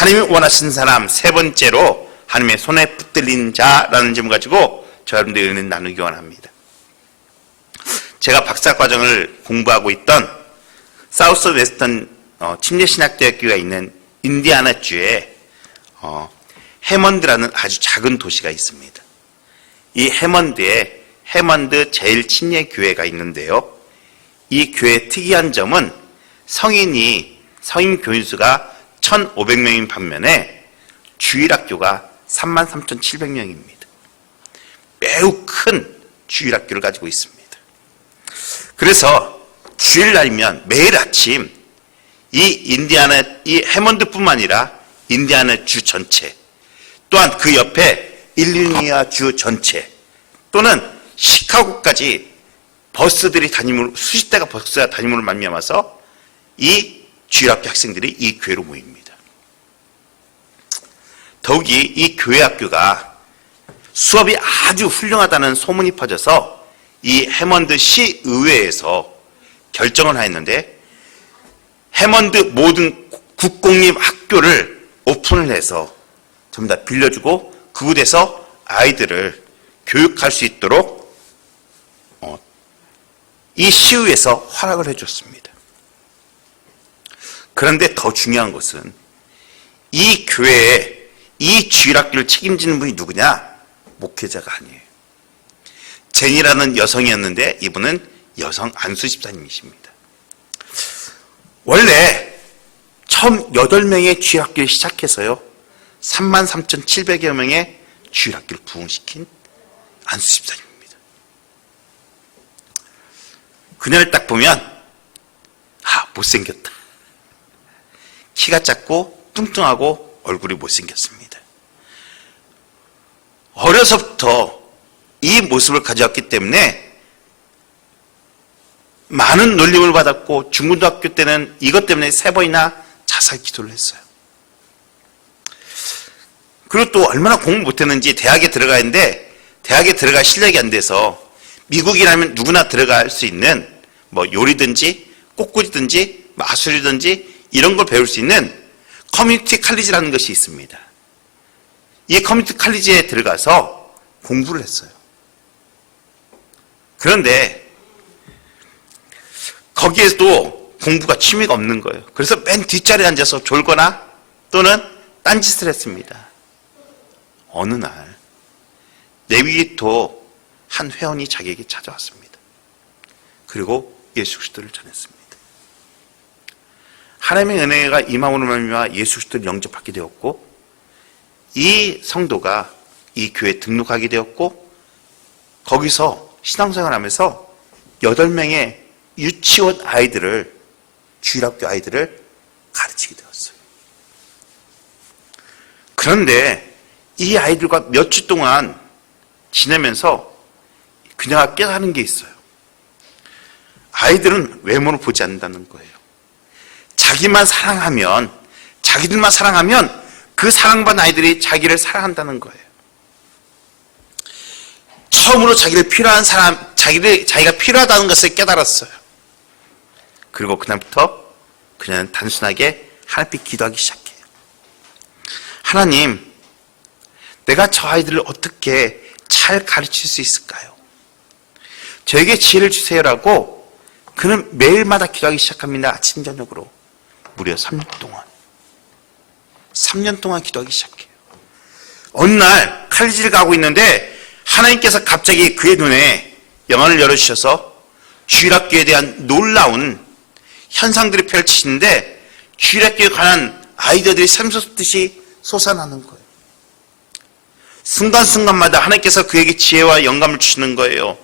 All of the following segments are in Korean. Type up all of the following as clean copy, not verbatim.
하나님이 원하신 사람 세 번째로 하나님의 손에 붙들린 자라는 점을 가지고 여러분들의 은혜를 나누기 원합니다. 제가 박사과정을 공부하고 있던 사우스 웨스턴 침례신학대학교가 있는 인디아나주에 해먼드라는 아주 작은 도시가 있습니다. 이 해먼드에 해먼드 제일침례교회가 있는데요. 이 교회의 특이한 점은 성인 교인수가 1,500명인 반면에 주일학교가 33,700명입니다. 매우 큰 주일학교를 가지고 있습니다. 그래서 주일날이면 매일 아침 이 해먼드뿐만 아니라 인디아나 주 전체, 또한 그 옆에 일리노이아 주 전체, 또는 시카고까지 버스들이 다니므로, 수십 대가 버스가 다니므로 말미암아서 이 주일학교 학생들이 이 교회로 모입니다. 더욱이 이 교회 학교가 수업이 아주 훌륭하다는 소문이 퍼져서 이 해먼드 시의회에서 결정을 하였는데, 해먼드 모든 국공립 학교를 오픈을 해서 전부 다 빌려주고 그곳에서 아이들을 교육할 수 있도록 이 시의회에서 허락을 해줬습니다. 그런데 더 중요한 것은 이 교회에 이 주일학교를 책임지는 분이 누구냐? 목회자가 아니에요. 제니라는 여성이었는데 이분은 여성 안수 집사님이십니다. 원래 처음 8명의 주일학교를 시작해서요 33,700여 명의 주일학교를 부흥시킨 안수 집사님입니다. 그녀를 딱 보면 못생겼다. 키가 작고 뚱뚱하고 얼굴이 못생겼습니다. 어려서부터 이 모습을 가져왔기 때문에 많은 놀림을 받았고 중고등학교 때는 이것 때문에 3번이나 자살 기도를 했어요. 그리고 또 얼마나 공부 못했는지 대학에 들어가는데 대학에 들어갈 실력이 안 돼서 미국이라면 누구나 들어갈 수 있는 요리든지 꽃꽂이든지 마술이든지 이런 걸 배울 수 있는 커뮤니티 칼리지라는 것이 있습니다. 이 커뮤니티 칼리지에 들어가서 공부를 했어요. 그런데 거기에도 공부가 취미가 없는 거예요. 그래서 맨 뒷자리에 앉아서 졸거나 또는 딴짓을 했습니다. 어느 날 네비게이터 한 회원이 자기에게 찾아왔습니다. 그리고 예수 그리스도를 전했습니다. 하나님의 은혜가 이 마음으로 말미암아 예수 그리스도를 영접하게 되었고 이 성도가 이 교회에 등록하게 되었고 거기서 신앙생활하면서 8명의 유치원 아이들을 주일학교 아이들을 가르치게 되었어요. 그런데 이 아이들과 몇 주 동안 지내면서 그녀가 깨달은 게 있어요. 아이들은 외모를 보지 않는다는 거예요. 자기들만 사랑하면 그 사랑받은 아이들이 자기를 사랑한다는 거예요. 처음으로 자기가 필요하다는 것을 깨달았어요. 그리고 그날부터 그녀는 단순하게 하나님께 기도하기 시작해요. 하나님, 내가 저 아이들을 어떻게 잘 가르칠 수 있을까요? 저에게 지혜를 주세요라고 그는 매일마다 기도하기 시작합니다. 아침 저녁으로 무려 3년 동안 기도하기 시작해요. 어느 날 칼리지를 가고 있는데 하나님께서 갑자기 그의 눈에 영안을 열어주셔서 주일학교에 대한 놀라운 현상들이 펼치시는데 주일학교에 관한 아이디어들이 샘솟듯이 솟아나는 거예요. 순간순간마다 하나님께서 그에게 지혜와 영감을 주시는 거예요.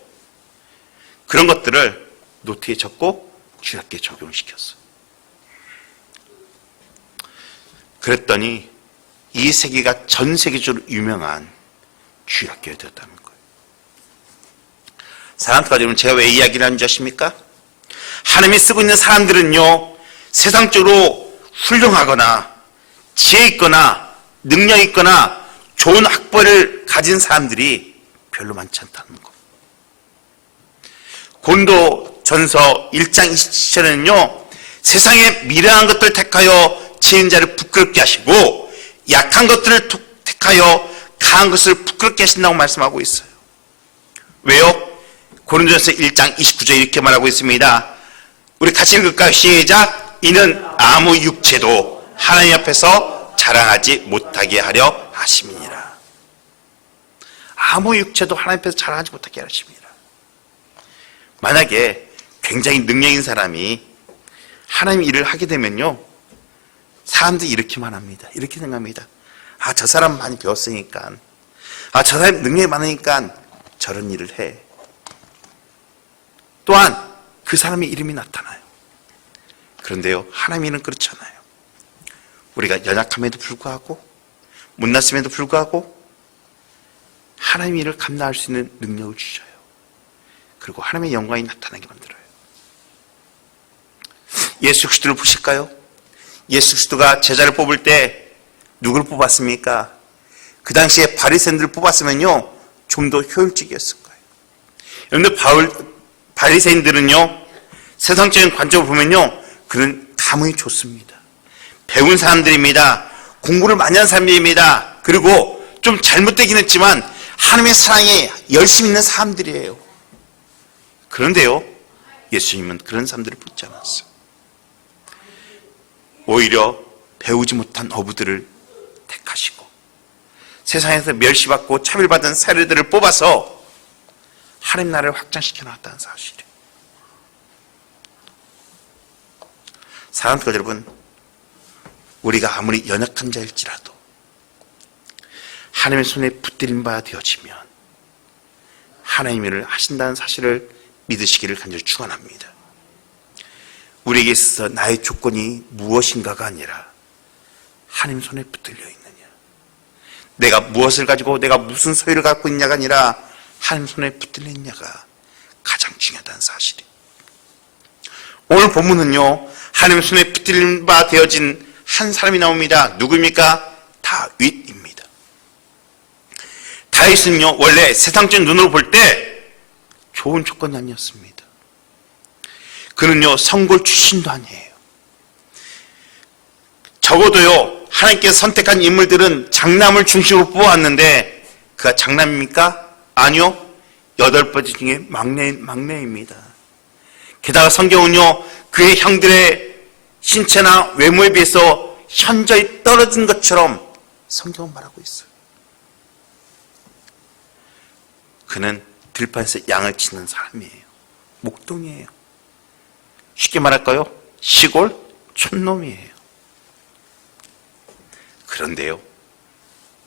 그런 것들을 노트에 적고 주일학교에 적용시켰어요. 그랬더니 이 세계가 전 세계적으로 유명한 주일학교가 되었다는 거예요. 사랑하는 여러분, 제가 왜 이 이야기를 하는지 아십니까? 하나님이 쓰고 있는 사람들은요, 세상적으로 훌륭하거나 지혜 있거나 능력 있거나 좋은 학벌을 가진 사람들이 별로 많지 않다는 거예요. 고린도전서 1장 27절에는요, 세상의 미련한 것들 택하여 지은 자를 부끄럽게 하시고 약한 것들을 택하여 강한 것을 부끄럽게 하신다고 말씀하고 있어요. 왜요? 고린도전서 1장 29절 이렇게 말하고 있습니다. 우리 같이 읽을까요? 시작. 이는 아무 육체도 하나님 앞에서 자랑하지 못하게 하려 하심이니라. 아무 육체도 하나님 앞에서 자랑하지 못하게 하심이니라. 만약에 굉장히 능력 있는 사람이 하나님 일을 하게 되면요, 사람들이 이렇게만 합니다. 이렇게 생각합니다. 아, 저 사람 많이 배웠으니까, 아, 저 사람 능력이 많으니까 저런 일을 해. 또한 그 사람의 이름이 나타나요. 그런데요, 하나님 일은 그렇지 않아요. 우리가 연약함에도 불구하고 못났음에도 불구하고 하나님 일을 감당할 수 있는 능력을 주셔요. 그리고 하나님의 영광이 나타나게 만들어요. 예수 그리스도를 보실까요? 예수 그리스도가 제자를 뽑을 때 누구를 뽑았습니까? 그 당시에 바리새인들을 뽑았으면요, 좀 더 효율적이었을 거예요. 여러분들, 바리새인들은요, 세상적인 관점을 보면요, 그는 가문이 좋습니다. 배운 사람들입니다. 공부를 많이 한 사람들입니다. 그리고 좀 잘못되긴 했지만 하나님의 사랑에 열심히 있는 사람들이에요. 그런데요, 예수님은 그런 사람들을 뽑지 않았어요. 오히려 배우지 못한 어부들을 택하시고 세상에서 멸시받고 차별받은 사례들을 뽑아서 하나님 나라를 확장시켜 나왔다는 사실이에요. 사랑하는 여러분, 우리가 아무리 연약한 자일지라도 하나님의 손에 붙들린 바 되어지면 하나님 일을 하신다는 사실을 믿으시기를 간절히 축원합니다. 우리에게 있어서 나의 조건이 무엇인가가 아니라 하나님 손에 붙들려 있느냐, 내가 무엇을 가지고 내가 무슨 소유를 갖고 있냐가 아니라 하나님 손에 붙들려 있냐가 가장 중요하다는 사실이에요. 오늘 본문은요, 하나님 손에 붙들린 바 되어진 한 사람이 나옵니다. 누구입니까? 다윗입니다. 다윗은요, 원래 세상적인 눈으로 볼 때 좋은 조건이 아니었습니다. 그는요, 성골 출신도 아니에요. 적어도요, 하나님께서 선택한 인물들은 장남을 중심으로 뽑아왔는데 그가 장남입니까? 아니요. 8번째 중에 막내입니다. 게다가 성경은요, 그의 형들의 신체나 외모에 비해서 현저히 떨어진 것처럼 성경은 말하고 있어요. 그는 들판에서 양을 치는 사람이에요. 목동이에요. 쉽게 말할까요? 시골 촌놈이에요. 그런데요,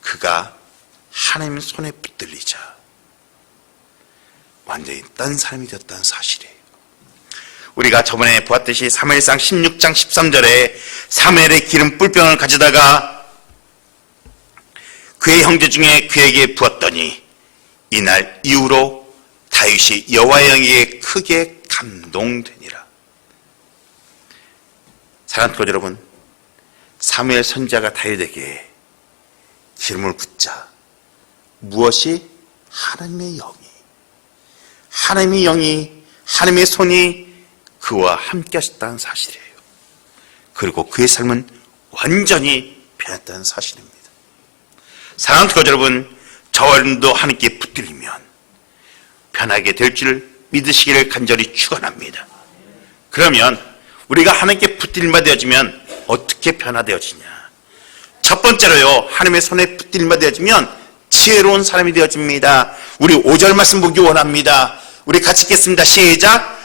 그가 하나님 손에 붙들리자 완전히 딴 사람이 되었다는 사실이에요. 우리가 저번에 보았듯이 사무엘상 16장 13절에 사무엘의 기름 뿔병을 가져다가 그의 형제 중에 그에게 부었더니 이날 이후로 다윗이 여호와의 영에 크게 감동되니라. 사랑하는 여러분, 사무엘 선지자가 다윗에게 기름을 붓자 무엇이? 하나님의 영이 하나님의 손이 그와 함께 하셨다는 사실이에요. 그리고 그의 삶은 완전히 변했다는 사실입니다. 사랑하는 여러분, 저와 여러분도 하나님께 붙들리면 변하게 될 줄 믿으시기를 간절히 축원합니다. 그러면 우리가 하나님께 붙들림 바 되어지면 어떻게 변화되어지냐? 첫 번째로요, 하나님의 손에 붙들림 바 되어지면 지혜로운 사람이 되어집니다. 우리 5절 말씀 보기 원합니다. 우리 같이 읽겠습니다. 시작.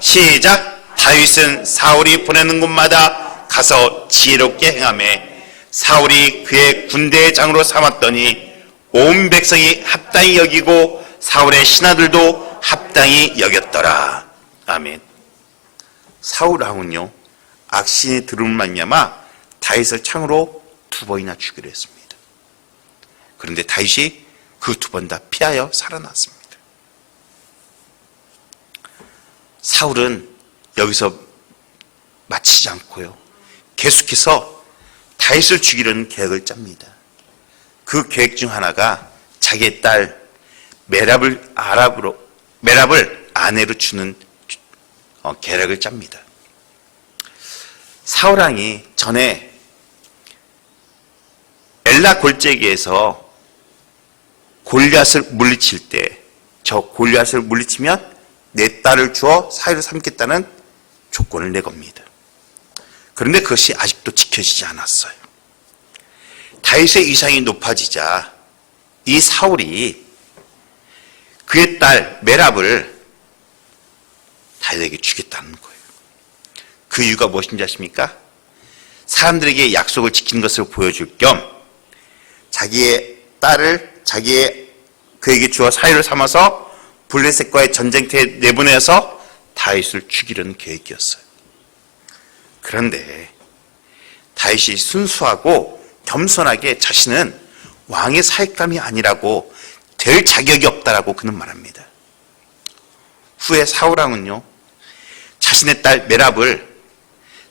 시작. 다윗은 사울이 보내는 곳마다 가서 지혜롭게 행하매 사울이 그의 군대의 장으로 삼았더니 온 백성이 합당히 여기고 사울의 신하들도 합당히 여겼더라. 아멘. 사울왕은요, 악신의 들음을 말미암아 다윗을 창으로 2번이나 죽이려 했습니다. 그런데 다윗이 그 2번 다 피하여 살아났습니다. 사울은 여기서 마치지 않고요, 계속해서 다윗을 죽이려는 계획을 짭니다. 그 계획 중 하나가 자기의 딸 메랍을 아내로 주는 계략을 짭니다. 사울왕이 전에 벨라 골짜기에서 골리앗을 물리칠 때 저 골리앗을 물리치면 내 딸을 주어 사위를 삼겠다는 조건을 내겁니다. 그런데 그것이 아직도 지켜지지 않았어요. 다윗의 위상이 높아지자 이 사울이 그의 딸 메랍을 다윗에게 주겠다는 거예요. 그 이유가 무엇인지 아십니까? 사람들에게 약속을 지키는 것을 보여줄 겸 자기의 딸을 그에게 주어 사위를 삼아서 블레셋과의 전쟁터에 내보내서 다윗을 죽이려는 계획이었어요. 그런데 다윗이 순수하고 겸손하게 자신은 왕의 사익감이 아니라고 될 자격이 없다라고 그는 말합니다. 후에 사울왕은요, 자신의 딸 메랍을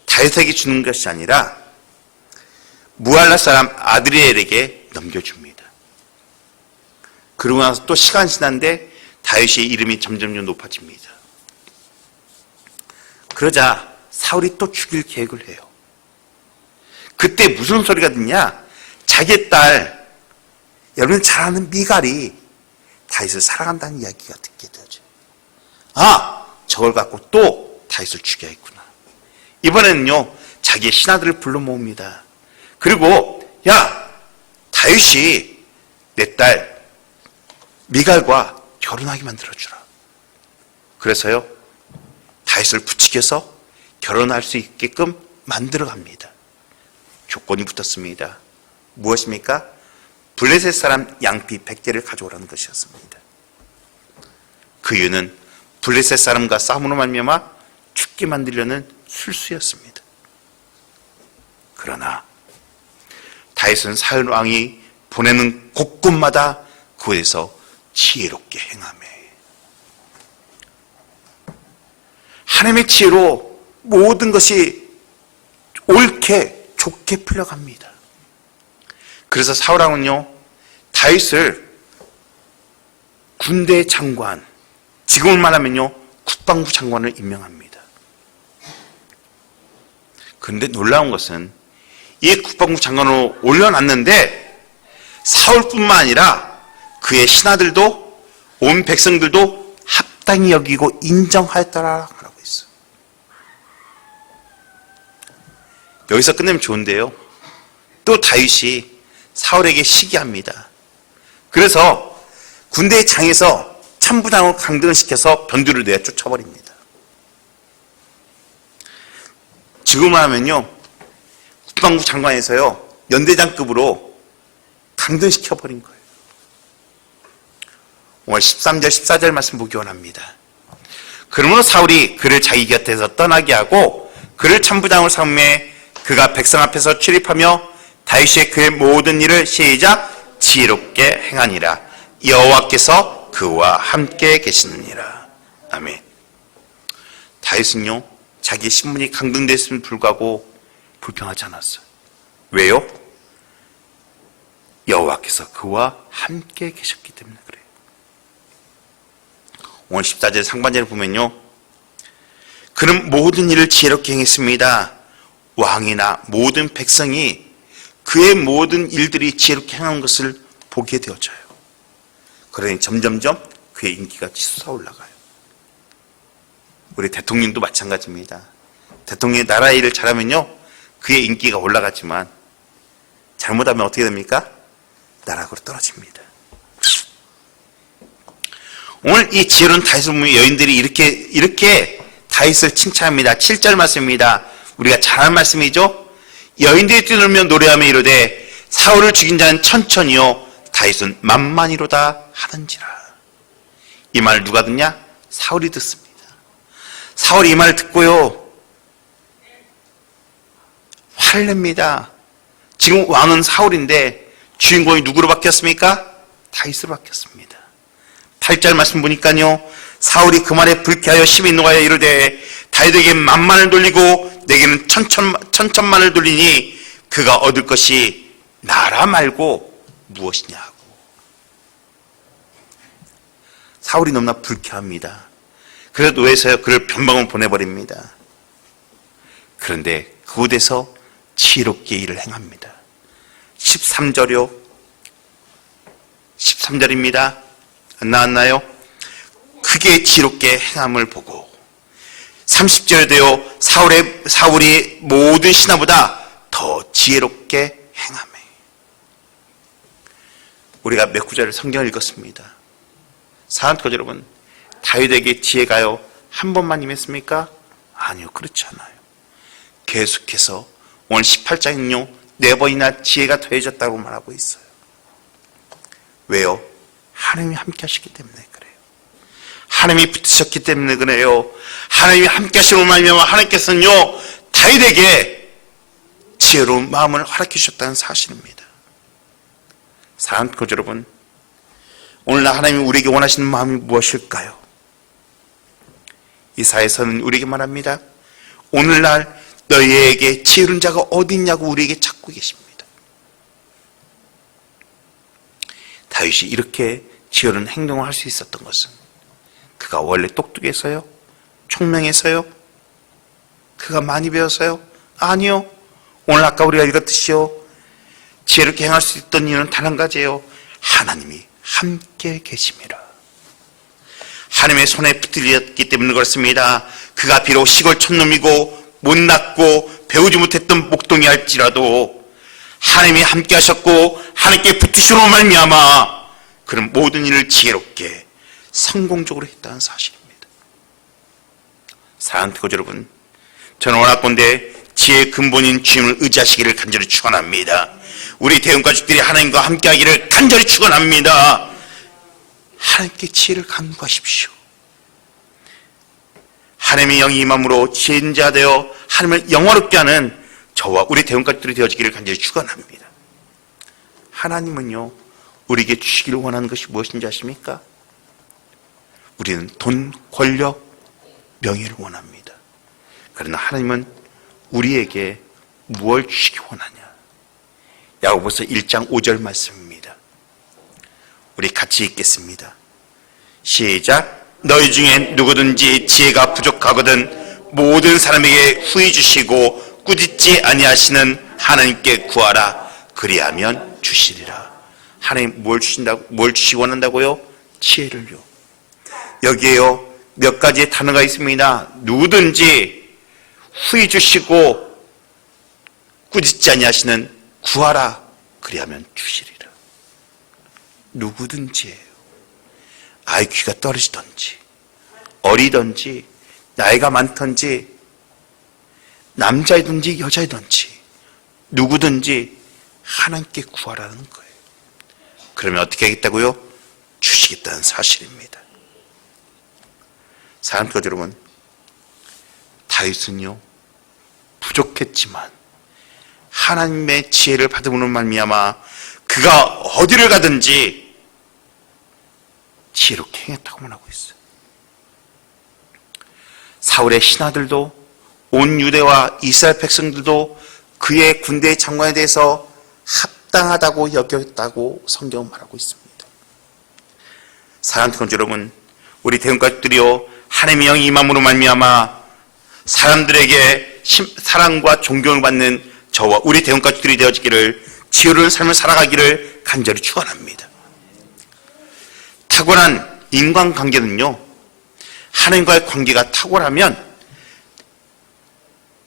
다윗에게 주는 것이 아니라 무알라 사람 아드리엘에게 넘겨줍니다. 그러고 나서 또 시간이 지났는데 다윗의 이름이 점점 높아집니다. 그러자 사울이 또 죽일 계획을 해요. 그때 무슨 소리가 듣냐? 자기의 딸, 여러분 잘 아는 미갈이 다윗을 사랑한다는 이야기가 듣게 되죠. 아, 저걸 갖고 또 다윗을 죽여야겠구나. 이번에는요, 자기의 신하들을 불러 모읍니다. 그리고 야, 다윗이 내 딸 미갈과 결혼하게 만들어주라. 그래서요, 다윗을 부추겨서 결혼할 수 있게끔 만들어갑니다. 조건이 붙었습니다. 무엇입니까? 블레셋 사람 양피 100개를 가져오라는 것이었습니다. 그 이유는 블레셋 사람과 싸움으로 말미암아 죽게 만들려는 술수였습니다. 그러나 다윗은 사울 왕이 보내는 곳곳마다 그곳에서 지혜롭게 행하며 하나님의 지혜로 모든 것이 옳게 좋게 풀려갑니다. 그래서 사울 왕은요, 다윗을 군대 장관, 지금을 말하면요, 국방부 장관을 임명합니다. 그런데 놀라운 것은 이 국방부 장관으로 올려놨는데 사울뿐만 아니라 그의 신하들도 온 백성들도 합당히 여기고 인정하였다라고 하고 있어요. 여기서 끝내면 좋은데요, 또 다윗이 사울에게 시기합니다. 그래서 군대의 장에서 참부장을 강등을 시켜서 변두를 내어 쫓아버립니다. 지금 하면요, 국방부 장관에서요, 연대장급으로 강등시켜버린 거예요. 오늘 13절 14절 말씀 보기 원합니다. 그러므로 사울이 그를 자기 곁에서 떠나게 하고 그를 참부장으로 삼매 그가 백성 앞에서 출입하며 다윗이 그의 모든 일을 시작 지혜롭게 행하니라. 여호와께서 그와 함께 계시느니라. 아멘. 다윗은요, 자기의 신분이 강등됐음에도 불구하고 불평하지 않았어요. 왜요? 여호와께서 그와 함께 계셨기 때문에 그래요. 오늘 14절 상반절을 보면요, 그는 모든 일을 지혜롭게 행했습니다. 왕이나 모든 백성이 그의 모든 일들이 지혜롭게 행한 것을 보게 되어져요. 그러니 점점점 그의 인기가 치솟아 올라가요. 우리 대통령도 마찬가지입니다. 대통령이 나라 일을 잘하면요, 그의 인기가 올라가지만 잘못하면 어떻게 됩니까? 나락으로 떨어집니다. 오늘 이 지혜로운 다윗을 보면 여인들이 이렇게 다윗을 칭찬합니다. 7절 말씀입니다. 우리가 잘 아는 말씀이죠. 여인들이 뛰놀며 노래하며 이르되 사울을 죽인 자는 천천히요 다윗은 만만히로다 하는지라. 이 말을 누가 듣냐? 사울이 듣습니다. 사울이 이 말을 듣고요, 화를 냅니다. 지금 왕은 사울인데 주인공이 누구로 바뀌었습니까? 다윗으로 바뀌었습니다. 8절 말씀 보니까요, 사울이 그 말에 불쾌하여 심히 노하여 이르되 다윗에게 만만을 돌리고 내게는 천천만을 돌리니 그가 얻을 것이 나라 말고 무엇이냐고. 사울이 너무나 불쾌합니다. 그래서 노예에서 그를 변방으로 보내버립니다. 그런데 그곳에서 지혜롭게 일을 행합니다. 13절이요. 13절입니다. 안 나왔나요? 크게 지롭게 행함을 보고 30절에도요. 사울이 모든 신하보다 더 지혜롭게 행하매. 우리가 몇 구절을 성경을 읽었습니다. 사랑하는 여러분, 다윗에게 지혜가요 한 번만 임했습니까? 아니요, 그렇지 않아요. 계속해서 오늘 18장은요 4번이나 지혜가 더해졌다고 말하고 있어요. 왜요? 하나님이 함께 하시기 때문에 그래요. 하나님이 붙으셨기 때문에 그래요. 하나님이 함께 하시는 말이면 하나님께서는요 다윗에게 지혜로운 마음을 허락해 주셨다는 사실입니다. 사랑하는 여러분, 오늘날 하나님이 우리에게 원하시는 마음이 무엇일까요? 이사야서는 우리에게 말합니다. 오늘날 너희에게 지혜로운 자가 어디 있냐고 우리에게 찾고 계십니다. 다윗이 이렇게 지혜로운 행동을 할 수 있었던 것은 그가 원래 똑똑해서요? 총명해서요? 그가 많이 배워서요? 아니요. 오늘 아까 우리가 읽었듯이요 지혜롭게 행할 수 있던 이유는 단 한 가지예요. 하나님이 함께 계심이라. 하나님의 손에 붙들렸기 때문에 그렇습니다. 그가 비록 시골 촌놈이고 못났고 배우지 못했던 목동이 할지라도 하나님이 함께 하셨고 하나님께 붙으시로 말미암아 그런 모든 일을 지혜롭게 성공적으로 했다는 사실입니다. 사랑하는 여러분, 저는 원하건대 지혜의 근본인 주님을 의지하시기를 간절히 축원합니다. 우리 대원가족들이 하나님과 함께하기를 간절히 축원합니다. 하나님께 지혜를 간구하십시오. 하나님의 영이 임함으로 지혜인 자 되어 하나님을 영화롭게 하는 저와 우리 대원가족들이 되어지기를 간절히 축원합니다. 하나님은요 우리에게 주시기를 원하는 것이 무엇인지 아십니까? 우리는 돈, 권력, 명예를 원합니다. 그러나 하나님은 우리에게 무엇을 주시기 원하냐? 야고보서 1장 5절 말씀입니다. 우리 같이 읽겠습니다. 시작. 너희 중에 누구든지 지혜가 부족하거든 모든 사람에게 후히 주시고 꾸짖지 아니하시는 하나님께 구하라. 그리하면 주시리라. 하나님 뭘 주신다고? 뭘 주시기 원한다고요? 지혜를요. 여기에요 몇 가지의 단어가 있습니다. 누구든지 후히 주시고 꾸짖지 아니하시는 구하라. 그리하면 주시리라. 누구든지예요. IQ가 떨어지든지 어리든지 나이가 많든지 남자이든지 여자이든지 누구든지 하나님께 구하라는 거예요. 그러면 어떻게 하겠다고요? 주시겠다는 사실입니다. 사랑하는 여러분, 다윗은요 부족했지만 하나님의 지혜를 받음으로 말미암아 그가 어디를 가든지 지혜롭게 행했다고만 하고 있어요. 사울의 신하들도 온 유대와 이스라엘 백성들도 그의 군대 장관에 대해서 합당하다고 여겼다고 성경은 말하고 있습니다. 사랑하는 여러분, 우리 대원가족들이요 하나님의 영이 임함으로 말미암아 사람들에게 사랑과 존경을 받는 저와 우리 대원가족들이 되어지기를 지혜로운 삶을 살아가기를 간절히 축원합니다. 탁월한 인간관계는요 하나님과의 관계가 탁월하면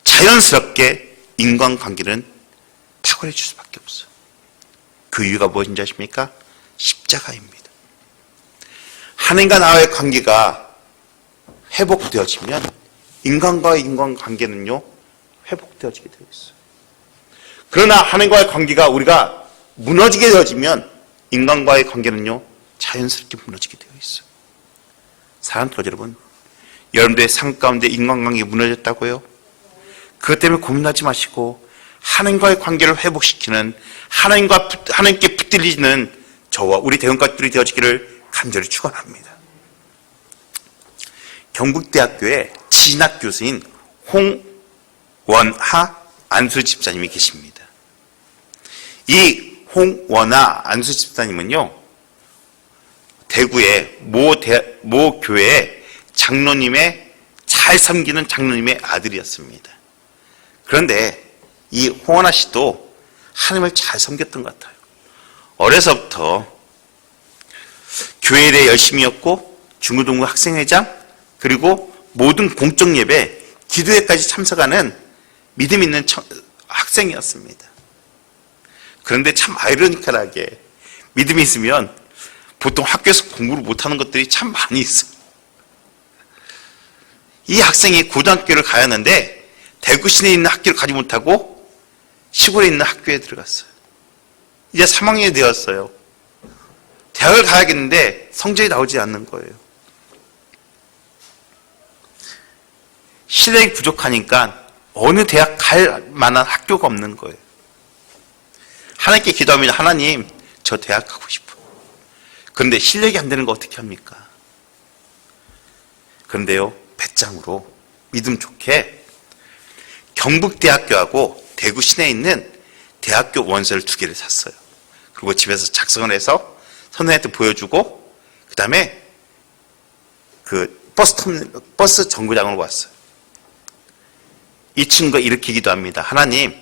자연스럽게 인간관계는 탁월해질 수밖에 없어요. 그 이유가 무엇인지 아십니까? 십자가입니다. 하나님과 나와의 관계가 회복되어지면 인간과의 인간관계는요 회복되어지게 되어 있어요. 그러나 하나님과의 관계가 우리가 무너지게 되어지면 인간과의 관계는요 자연스럽게 무너지게 되어 있어요. 사랑하는 여러분, 여러분들의 삶 가운데 인간관계가 무너졌다고요? 그것 때문에 고민하지 마시고 하나님과의 관계를 회복시키는 하나님께 붙들리는 저와 우리 대원가족들이 되어지기를 간절히 축원합니다. 경북대학교의 진학 교수인 홍원하 안수 집사님이 계십니다. 이 홍원하 안수 집사님은요 대구의 모 교회의 장로님의 잘 섬기는 장로님의 아들이었습니다. 그런데 이 홍원하 씨도 하나님을 잘 섬겼던 것 같아요. 어려서부터 교회 일에 열심히였고 중고등부 학생회장 그리고 모든 공적 예배, 기도회까지 참석하는 믿음 있는 학생이었습니다. 그런데 참 아이러니컬하게 믿음이 있으면 보통 학교에서 공부를 못하는 것들이 참 많이 있어요. 이 학생이 고등학교를 가야 하는데 대구 시내에 있는 학교를 가지 못하고 시골에 있는 학교에 들어갔어요. 이제 3학년이 되었어요. 대학을 가야겠는데 성적이 나오지 않는 거예요. 실력이 부족하니까 어느 대학 갈 만한 학교가 없는 거예요. 하나님께 기도합니다. 하나님, 저 대학 가고 싶어요. 그런데 실력이 안 되는 거 어떻게 합니까? 그런데요, 배짱으로 믿음 좋게 경북대학교하고 대구 시내에 있는 대학교 원서를 2개를 샀어요. 그리고 집에서 작성을 해서 선생님한테 보여주고 그 다음에 그 버스 정거장으로 왔어요. 이 친구가 이렇게 기도합니다. 하나님,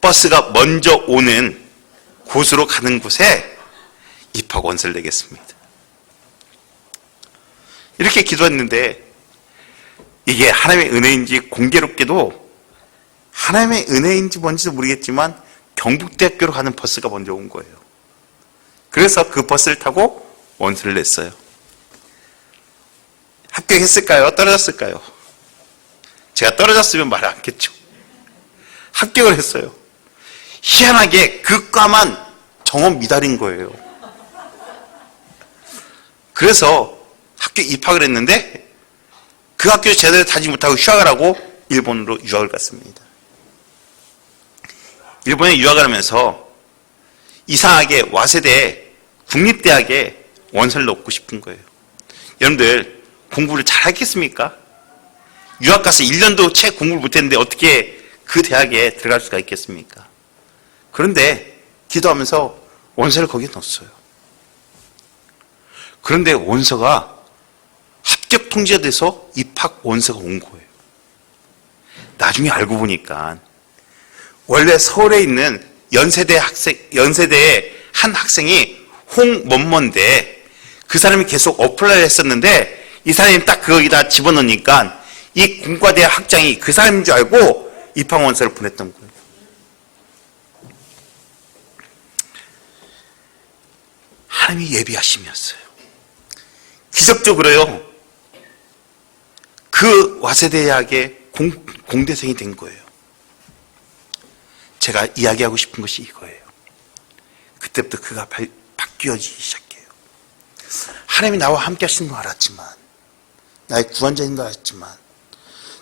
버스가 먼저 오는 곳으로 가는 곳에 입학 원서를 내겠습니다. 이렇게 기도했는데 이게 하나님의 은혜인지 공교롭게도 하나님의 은혜인지 뭔지도 모르겠지만 경북대학교로 가는 버스가 먼저 온 거예요. 그래서 그 버스를 타고 원서를 냈어요. 합격했을까요? 떨어졌을까요? 제가 떨어졌으면 말 않겠죠. 합격을 했어요. 희한하게 그 과만 정원 미달인 거예요. 그래서 학교 입학을 했는데 그 학교에 제대로 다니지 못하고 휴학을 하고 일본으로 유학을 갔습니다. 일본에 유학을 하면서 이상하게 와세대 국립대학에 원서를 넣고 싶은 거예요. 여러분들 공부를 잘 하겠습니까? 유학 가서 1년도 채 공부를 못했는데 어떻게 그 대학에 들어갈 수가 있겠습니까? 그런데 기도하면서 원서를 거기에 넣었어요. 그런데 원서가 합격 통지가 돼서 입학 원서가 온 거예요. 나중에 알고 보니까 원래 서울에 있는 연세대의 한 학생이 홍먼먼데 그 사람이 계속 어플라이를 했었는데 이 사람이 딱 거기다 집어넣으니까 이 공과대 학장이 그 사람인 줄 알고 입학 원서를 보냈던 거예요. 하나님이 예비하심이었어요. 기적적으로요. 그 와세대학의 공대생이 된 거예요. 제가 이야기하고 싶은 것이 이거예요. 그때부터 그가 바뀌어지기 시작해요. 하나님이 나와 함께 하시는 거 알았지만 나의 구원자인 거 알았지만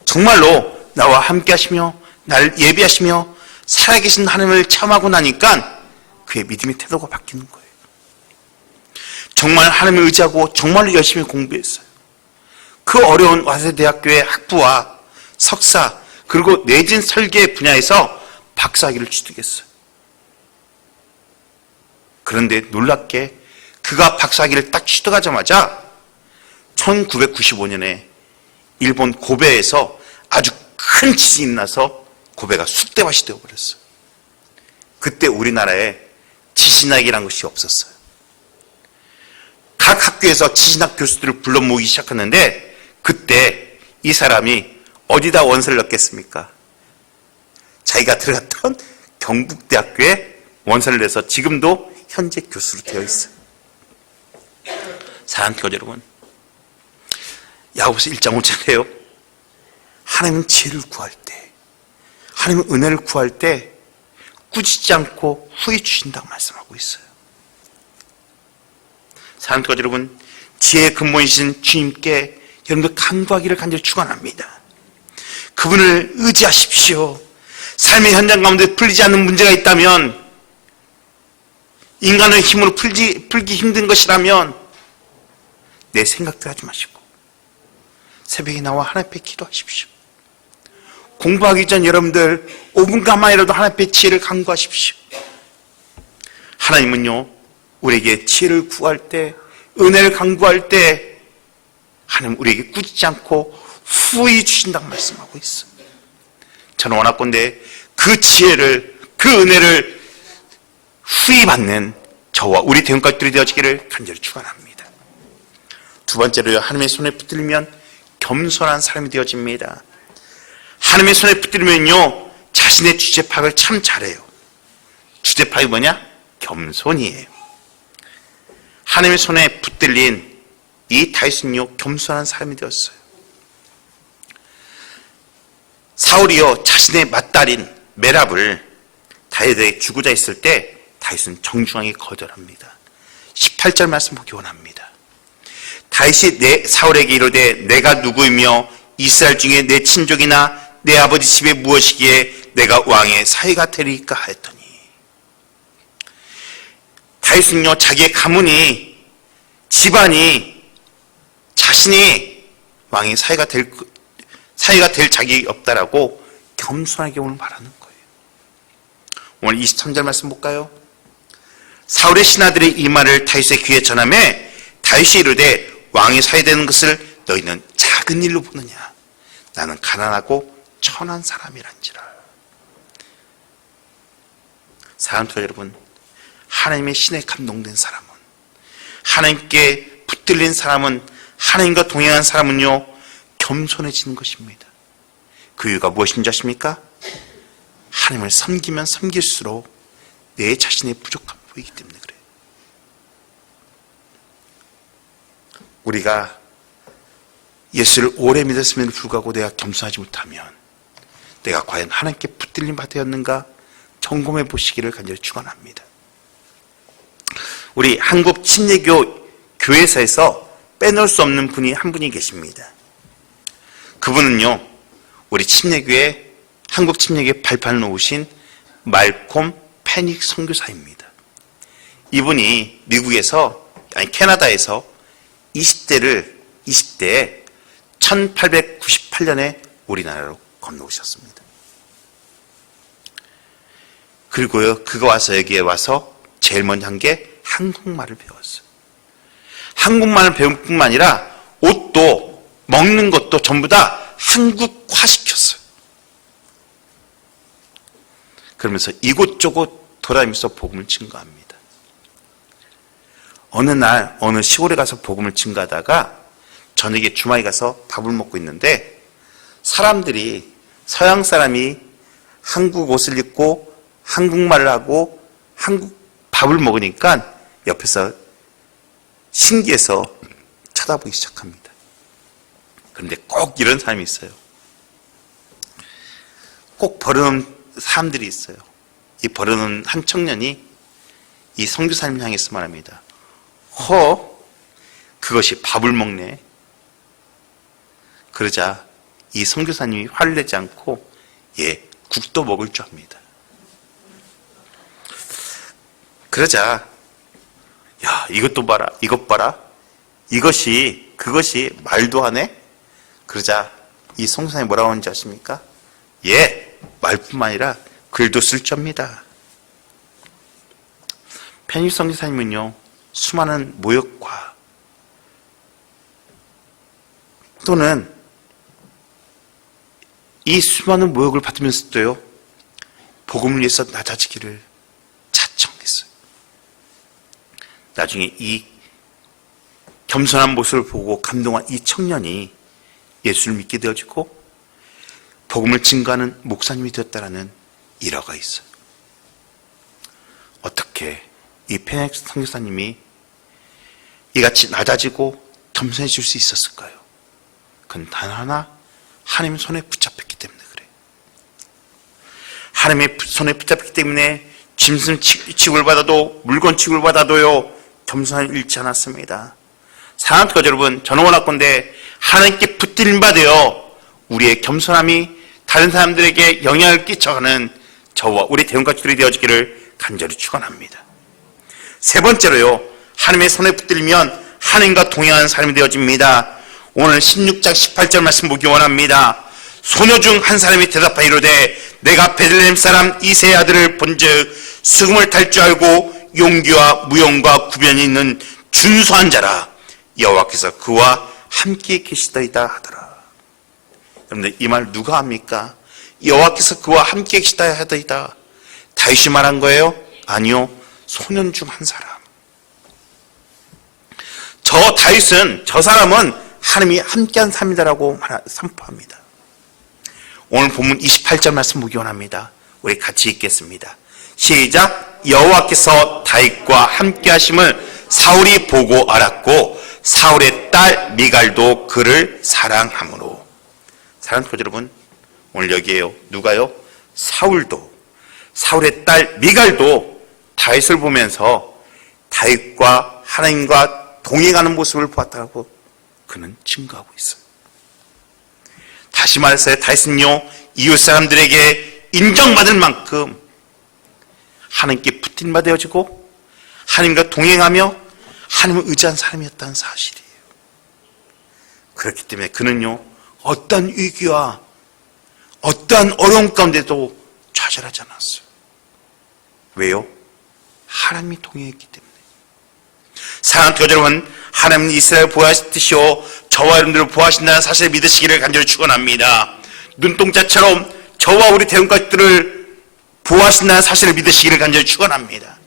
정말로 나와 함께 하시며 나를 예비하시며 살아계신 하나님을 체험하고 나니까 그의 믿음의 태도가 바뀌는 거예요. 정말 하나님을 의지하고 정말로 열심히 공부했어요. 그 어려운 와세대학교의 학부와 석사 그리고 내진 설계 분야에서 박사학위를 취득했어요. 그런데 놀랍게 그가 박사학위를 딱 취득하자마자 1995년에 일본 고베에서 아주 큰 지진이 나서 고베가 쑥대밭이 되어버렸어요. 그때 우리나라에 지진학이라는 것이 없었어요. 각 학교에서 지진학 교수들을 불러 모으기 시작했는데 그때 이 사람이 어디다 원서를 넣겠습니까? 자기가 들어갔던 경북대학교에 원서를 내서 지금도 현재 교수로 되어 있어요. 사랑하는 교회 여러분, 야고보서 1장 5절에요. 하나님은 지혜를 구할 때, 하나님은 은혜를 구할 때 꾸짖지 않고 후에 주신다고 말씀하고 있어요. 사랑하는 교회 여러분, 지혜의 근본이신 주님께 여러분들 간구하기를 간절히 축원합니다. 그분을 의지하십시오. 삶의 현장 가운데 풀리지 않는 문제가 있다면, 인간의 힘으로 풀기 힘든 것이라면 내 생각도 하지 마시고 새벽에 나와 하나님 앞에 기도하십시오. 공부하기 전 여러분들 5분간만이라도 하나님 앞에 지혜를 간구하십시오. 하나님은요, 우리에게 지혜를 구할 때, 은혜를 간구할 때 하나님 우리에게 꾸짖지 않고 후히 주신다고 말씀하고 있어요. 저는 원하건대 그 지혜를, 그 은혜를 후히 받는 저와 우리 대원가족들이 되어지기를 간절히 축원합니다. 두 번째로요, 하나님의 손에 붙들리면 겸손한 사람이 되어집니다. 하나님의 손에 붙들리면요, 자신의 주제 파악을 참 잘해요. 주제 파악이 뭐냐? 겸손이에요. 하나님의 손에 붙들린 이 다윗은요, 겸손한 사람이 되었어요. 사울이요, 자신의 맏딸인 메랍을 다윗에게 주고자 했을 때 다윗은 정중하게 거절합니다. 18절 말씀 보기 원합니다. 다윗이 사울에게 이르되 내가 누구이며 이스라엘 중에 내 친족이나 내 아버지 집에 무엇이기에 내가 왕의 사위가 되리까 하였더니, 다윗은요, 자기의 가문이, 집안이, 자신이 왕의 사위가 될 자격이 없다라고 겸손하게 오늘 말하는 거예요. 오늘 23절 말씀 볼까요? 사울의 신하들이 이 말을 다윗의 귀에 전하매 다윗이 이르되 왕이 사위 되는 것을 너희는 작은 일로 보느냐? 나는 가난하고 천한 사람이란지라. 사랑하는 여러분, 하나님의 신에 감동된 사람은, 하나님께 붙들린 사람은, 하나님과 동행한 사람은요, 겸손해지는 것입니다. 그 이유가 무엇인지 아십니까? 하나님을 섬기면 섬길수록 내 자신의 부족함이 보이기 때문에 그래요. 우리가 예수를 오래 믿었음에도 불구하고 내가 겸손하지 못하면 내가 과연 하나님께 붙들림 받았는가 점검해 보시기를 간절히 축원합니다. 우리 한국 침례교 교회사에서 빼놓을 수 없는 분이 한 분이 계십니다. 그분은요, 우리 침례교회, 한국 침례교회 발판을 놓으신 말콤 패닉 선교사입니다. 이분이 미국에서, 캐나다에서 20대에 1898년에 우리나라로 건너오셨습니다. 그리고요, 그가 와서 여기에 와서 제일 먼저 한 게 한국말을 배웠어요. 한국말을 배울 뿐만 아니라 옷도 먹는 것도 전부 다 한국화시켰어요. 그러면서 이곳저곳 돌아다니면서 복음을 증거합니다. 어느 날 어느 시골에 가서 복음을 증거하다가 저녁에 주말에 가서 밥을 먹고 있는데 사람들이, 서양 사람이 한국 옷을 입고 한국말을 하고 한국 밥을 먹으니까 옆에서 신기해서 쳐다보기 시작합니다. 그런데 꼭 이런 사람이 있어요. 꼭 버르는 사람들이 있어요. 이 버르는 한 청년이 이 선교사님 향해서 말합니다. 그것이 밥을 먹네. 그러자 이 선교사님이 화를 내지 않고 국도 먹을 줄 압니다. 그러자 이것도 봐라, 이것 봐라, 그것이 말도 하네. 그러자 이 선교사님이 뭐라고 하는지 아십니까? 말뿐만 아니라 글도 쓸 줄 압니다. 편입 선교사님은요, 수많은 모욕과 또는 이 수많은 모욕을 받으면서도요, 복음을 위해서 낮아지기를 자청했어요. 나중에 이 겸손한 모습을 보고 감동한 이 청년이 예수를 믿게 되어지고 복음을 증거하는 목사님이 되었다라는 일화가 있어요. 어떻게 이 페넥 선교사님이 이같이 낮아지고 겸손해질 수 있었을까요? 그건 단 하나, 하나님 손에 붙잡혔기 때문에 그래요. 하나님의 손에 붙잡혔기 때문에 짐승 취급을 받아도, 물건 취급을 받아도요, 겸손을 잃지 않았습니다. 사랑하는 교회 여러분, 저는 원하건대 하나님께 붙들림 받아요, 우리의 겸손함이 다른 사람들에게 영향을 끼쳐가는 저와 우리 대원가족들이 되어지기를 간절히 축원합니다. 세 번째로요, 하나님의 손에 붙들리면 하나님과 동행하는 사람이 되어집니다. 오늘 16장 18절 말씀 보기 원합니다. 소녀 중 한 사람이 대답하여 이르되 내가 베들레헴 사람 이새의 아들을 본즉 수금을 탈 줄 알고 용기와 무용과 구변이 있는 준수한 자라. 여호와께서 그와 함께 계시더이다 하더라. 여러분들, 이 말 누가 합니까? 여호와께서 그와 함께 계시다 하더이다. 다윗이 말한 거예요? 아니요. 소년 중 한 사람. 저 다윗은, 저 사람은 하나님이 함께한 사람이다라고 선포합니다. 오늘 본문 28절 말씀 묵용합니다. 우리 같이 읽겠습니다. 시작. 여호와께서 다윗과 함께 하심을 사울이 보고 알았고 사울의 딸 미갈도 그를 사랑하므로. 사랑하는 여러분, 오늘 여기에요. 누가요? 사울도, 사울의 딸 미갈도 다윗을 보면서 다윗과 하나님과 동행하는 모습을 보았다고 그는 증거하고 있어요. 다시 말해서 다윗은요, 이웃 사람들에게 인정받을 만큼 하나님께 붙든 바 되어지고 하나님과 동행하며 하나님을 의지한 사람이었다는 사실이에요. 그렇기 때문에 그는요, 어떠한 위기와 어떠한 어려움 가운데도 좌절하지 않았어요. 왜요? 하나님이 동행했기 때문에. 사랑하는 여러분, 하나님 이스라엘 보호하시듯이요 저와 여러분들을 보호하신다는 사실을 믿으시기를 간절히 축원합니다. 눈동자처럼 저와 우리 대원가족들을 보호하신다는 사실을 믿으시기를 간절히 축원합니다.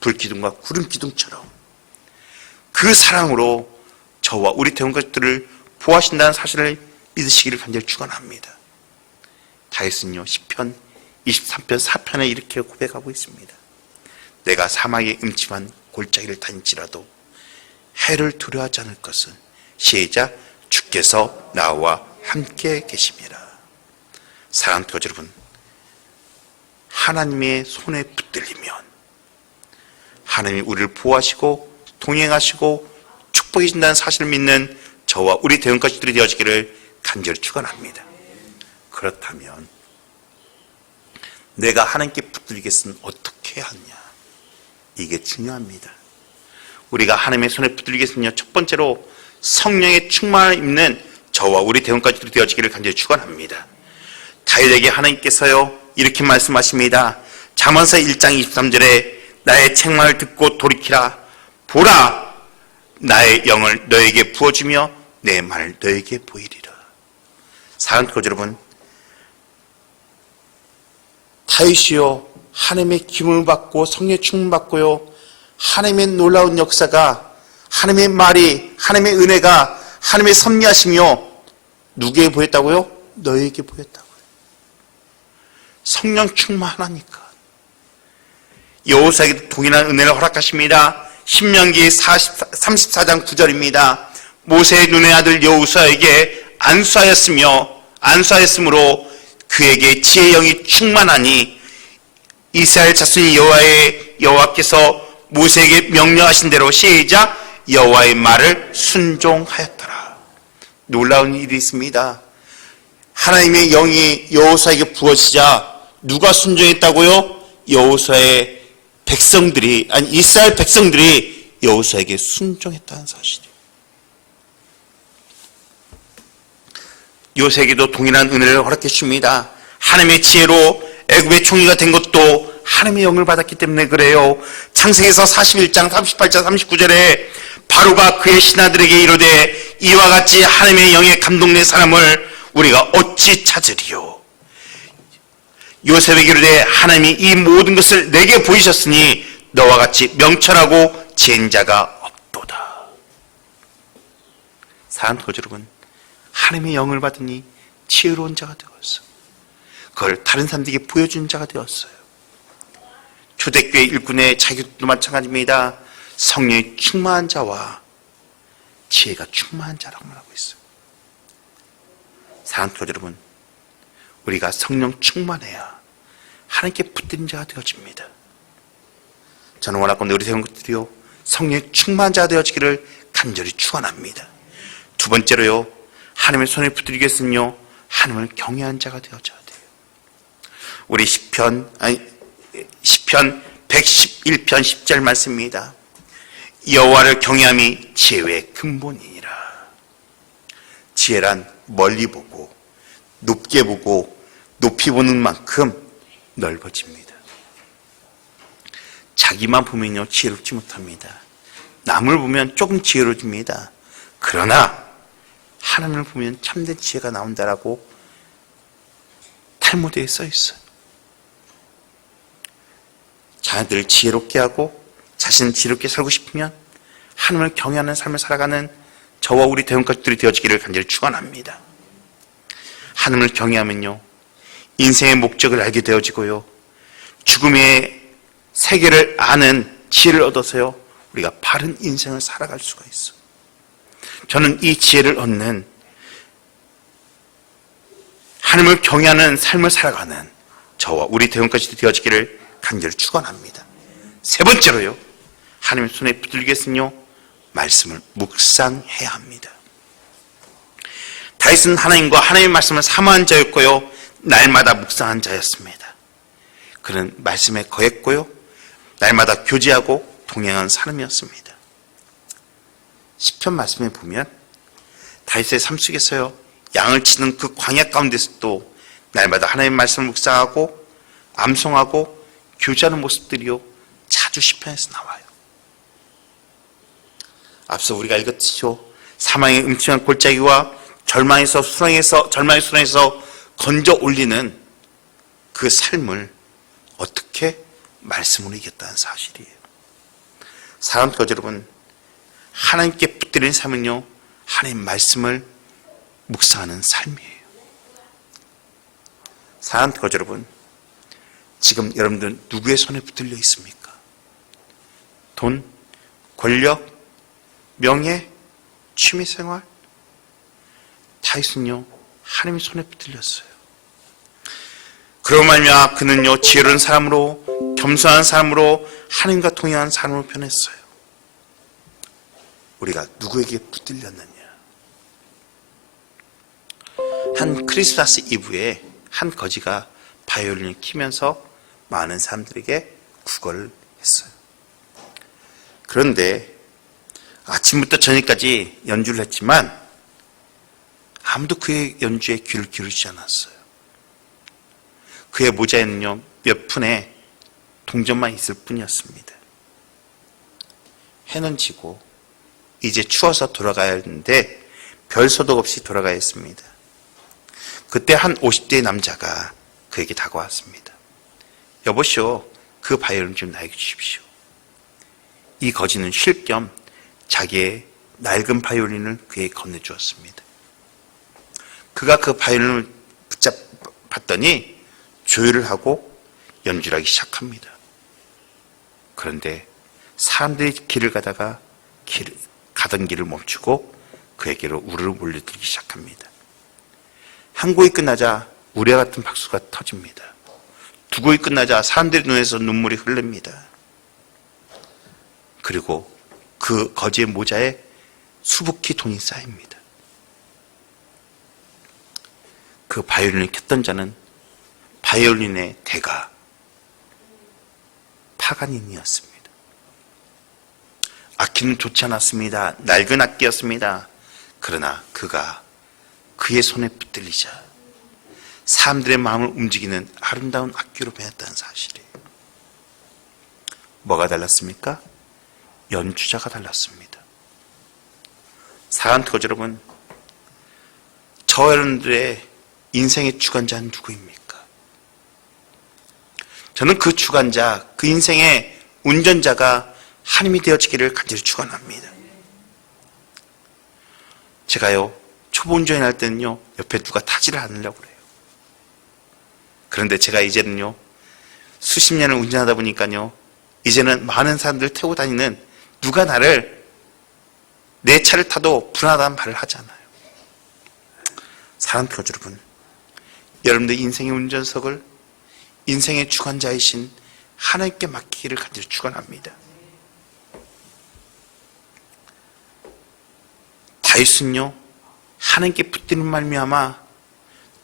불기둥과 구름기둥처럼 그 사랑으로 저와 우리 대원가족들을 보호하신다는 사실을 믿으시기를 간절히 축원합니다. 다윗은요 시편 23편 4편에 이렇게 고백하고 있습니다. 내가 사막의 음침한 골짜기를 다닐지라도 해를 두려워하지 않을 것은 시작. 주께서 나와 함께 계심이라. 사랑하는 교회 여러분, 하나님의 손에 붙들리면 하나님이 우리를 보호하시고 동행하시고 축복해 준다는 사실을 믿는 저와 우리 대원가족들이 되어지기를 간절히 축원합니다. 그렇다면 내가 하나님께 붙들리겠으면 어떻게 하느냐, 이게 중요합니다. 우리가 하나님의 손에 붙들리겠으면요, 첫 번째로 성령의 충만을 입는 저와 우리 대원가족들이 되어지기를 간절히 축원합니다. 다윗에게 하나님께서요 이렇게 말씀하십니다. 잠언서 1장 23절에 나의 책망을 듣고 돌이키라. 보라, 나의 영을 너에게 부어주며 내 말을 너에게 보이리라. 사랑하는 교회 여러분, 다윗이요 하나님의 기름을 받고 성령의 충만 받고요 하나님의 놀라운 역사가, 하나님의 말이, 하나님의 은혜가, 하나님의 섭리하시며 누구에게 보였다고요? 너에게 보였다고요. 성령 충만하니까. 여호수아에게도 동일한 은혜를 허락하십니다. 신명기 34장 9절입니다. 모세의 눈의 아들 여호수아에게 안수하였으므로 그에게 지혜의 영이 충만하니 이스라엘 자손이 여호와께서 모세에게 명령하신 대로 시작. 여호와의 말을 순종하였더라. 놀라운 일이 있습니다. 하나님의 영이 여호수아에게 부어지자 누가 순종했다고요? 여호수아의 백성들이, 아니 이스라엘 백성들이 여호수아에게 순종했다는 사실이에요. 요셉에게도 동일한 은혜를 허락해 줍니다. 하나님의 지혜로 애굽의 총리가 된 것도 하나님의 영을 받았기 때문에 그래요. 창세기서 41장 38절 39절에 바로가 그의 신하들에게 이르되 이와 같이 하나님의 영에 감동된 사람을 우리가 어찌 찾으리요. 요셉에게 이르되 하나님이 이 모든 것을 내게 보이셨으니 너와 같이 명철하고 지혜인 자가 없도다. 사랑하는 교회 여러분, 하나님의 영을 받으니 지혜로운 자가 되었어요. 그걸 다른 사람들에게 보여주는 자가 되었어요. 초대교회 일꾼의 자격도 마찬가지입니다. 성령이 충만한 자와 지혜가 충만한 자라고 말하고 있어요. 사랑하는 교회 여러분, 우리가 성령 충만해야 하나님께 붙들린 자가 되어집니다. 저는 원하건대 우리 세운것들이요 성령의 충만한 자가 되어지기를 간절히 축원합니다. 두 번째로요, 하나님의 손에 붙들리겠으면요 하나님을 경외한 자가 되어져야 돼요. 우리 시편 111편 10절 말씀입니다. 여호와를 경외함이 지혜의 근본이니라. 지혜란 멀리 보고 높게 보고 높이 보는 만큼 넓어집니다. 자기만 보면요 지혜롭지 못합니다. 남을 보면 조금 지혜로워집니다. 그러나 하나님을 보면 참된 지혜가 나온다라고 탈무드에 써 있어요. 자녀들을 지혜롭게 하고 자신은 지혜롭게 살고 싶으면 하나님을 경외하는 삶을 살아가는 저와 우리 대원가족들이 되어지기를 간절히 축원합니다. 하나님을 경외하면요, 인생의 목적을 알게 되어지고요, 죽음의 세계를 아는 지혜를 얻어서요, 우리가 바른 인생을 살아갈 수가 있어요. 저는 이 지혜를 얻는, 하나님을 경외하는 삶을 살아가는 저와 우리 대원까지 되어지기를 간절히 축원합니다. 세 번째로요, 하나님의 손에 붙들리겠으며 말씀을 묵상해야 합니다. 다윗은 하나님과 하나님의 말씀을 사모한 자였고요, 날마다 묵상한 자였습니다. 그는 말씀에 거했고요, 날마다 교제하고 동행한 사람이었습니다. 시편 말씀에 보면 다윗의 삶 속에서요, 양을 치는 그 광야 가운데서도 날마다 하나님의 말씀을 묵상하고 암송하고 교제하는 모습들이요, 자주 시편에서 나와요. 앞서 우리가 읽었죠. 사망의 음침한 골짜기와 절망의 수렁에서 건져 올리는 그 삶을 어떻게 말씀으로 이겼다는 사실이에요. 사랑하는 교제 여러분, 하나님께 붙들린 삶은요, 하나님 말씀을 묵상하는 삶이에요. 사랑하는 교제 여러분, 지금 여러분들은 누구의 손에 붙들려 있습니까? 돈, 권력, 명예, 취미생활? 다윗은요, 하나님의 손에 붙들렸어요. 그러고 말미암아 그는요, 지혜로운 사람으로, 겸손한 사람으로, 하나님과 동행하는 사람으로 변했어요. 우리가 누구에게 붙들렸느냐? 한 크리스마스 이브에 한 거지가 바이올린을 키면서 많은 사람들에게 구걸을 했어요. 그런데 아침부터 저녁까지 연주를 했지만 아무도 그의 연주에 귀를 기울이지 않았어요. 그의 모자에는요, 몇 푼의 동전만 있을 뿐이었습니다. 해는 지고 이제 추워서 돌아가야 했는데 별 소득 없이 돌아가야 했습니다. 그때 한 50대의 남자가 그에게 다가왔습니다. 여보시오, 그 바이올린 좀 나에게 주십시오. 이 거지는 쉴 겸 자기의 낡은 바이올린을 그에게 건네주었습니다. 그가 그 바이올린을 붙잡았더니 조율을 하고 연주를 하기 시작합니다. 그런데 사람들이 길을 가다가 가던 길을 멈추고 그에게로 우르르 몰려들기 시작합니다. 한 곡이 끝나자 우레와 같은 박수가 터집니다. 두 곡이 끝나자 사람들의 눈에서 눈물이 흐릅니다. 그리고 그 거지의 모자에 수북히 돈이 쌓입니다. 그 바이올린을 켰던 자는 바이올린의 대가 파가닌이었습니다. 악기는 좋지 않았습니다. 낡은 악기였습니다. 그러나 그가 그의 손에 붙들리자 사람들의 마음을 움직이는 아름다운 악기로 변했다는 사실이에요. 뭐가 달랐습니까? 연주자가 달랐습니다. 사랑하는 교제 여러분, 저 여러분들의 인생의 주관자는 누구입니까? 저는 그 주관자, 그 인생의 운전자가 하나님이 되어지기를 간절히 축원합니다. 제가요, 초보 운전할 때는요, 옆에 누가 타지를 않으려고 그래요. 그런데 제가 이제는요, 수십 년을 운전하다 보니까요, 이제는 많은 사람들 태우고 다니는 누가 나를, 내 차를 타도 불안하다는 말을 하지 않아요. 사랑하는 교제 여러분, 여러분들 인생의 운전석을 인생의 주관자이신 하나님께 맡기기를 간절히 축원합니다. 다윗은요, 하나님께 붙드는 말미암아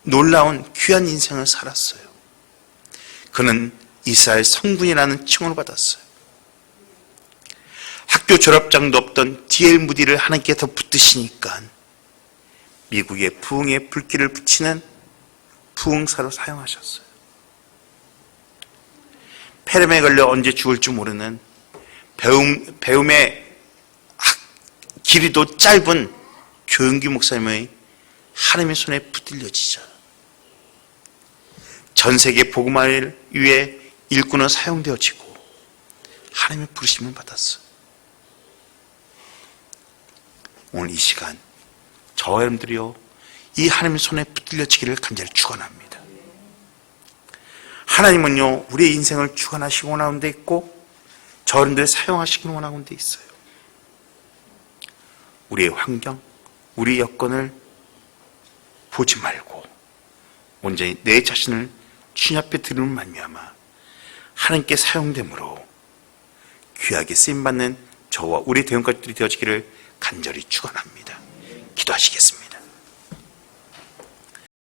놀라운 귀한 인생을 살았어요. 그는 이스라엘 성군이라는 칭호를 받았어요. 학교 졸업장도 없던 D.L. 무디를 하나님께서 붙드시니까 미국의 부흥의 불길을 붙이는 부흥사로 사용하셨어요. 폐렴에 걸려 언제 죽을지 모르는 배움의 길이도 짧은 조용기 목사님의 하나님의 손에 붙들려지자 전 세계 복음화를 위해 일꾼은 사용되어지고 하나님의 부르심을 받았어. 오늘 이 시간 저와 여러분들이요, 이 하나님의 손에 붙들려지기를 간절히 축원합니다. 하나님은요, 우리의 인생을 주관하시고 원하는 데 있고 저 여러분들을 사용하시기 원하는 데 있어요. 우리의 환경, 우리의 여건을 보지 말고 온전히 내 자신을 주님 앞에 드리는 말미암아 하나님께 사용됨으로 귀하게 쓰임받는 저와 우리 대원가족들이 되어지기를 간절히 축원합니다. 기도하시겠습니다.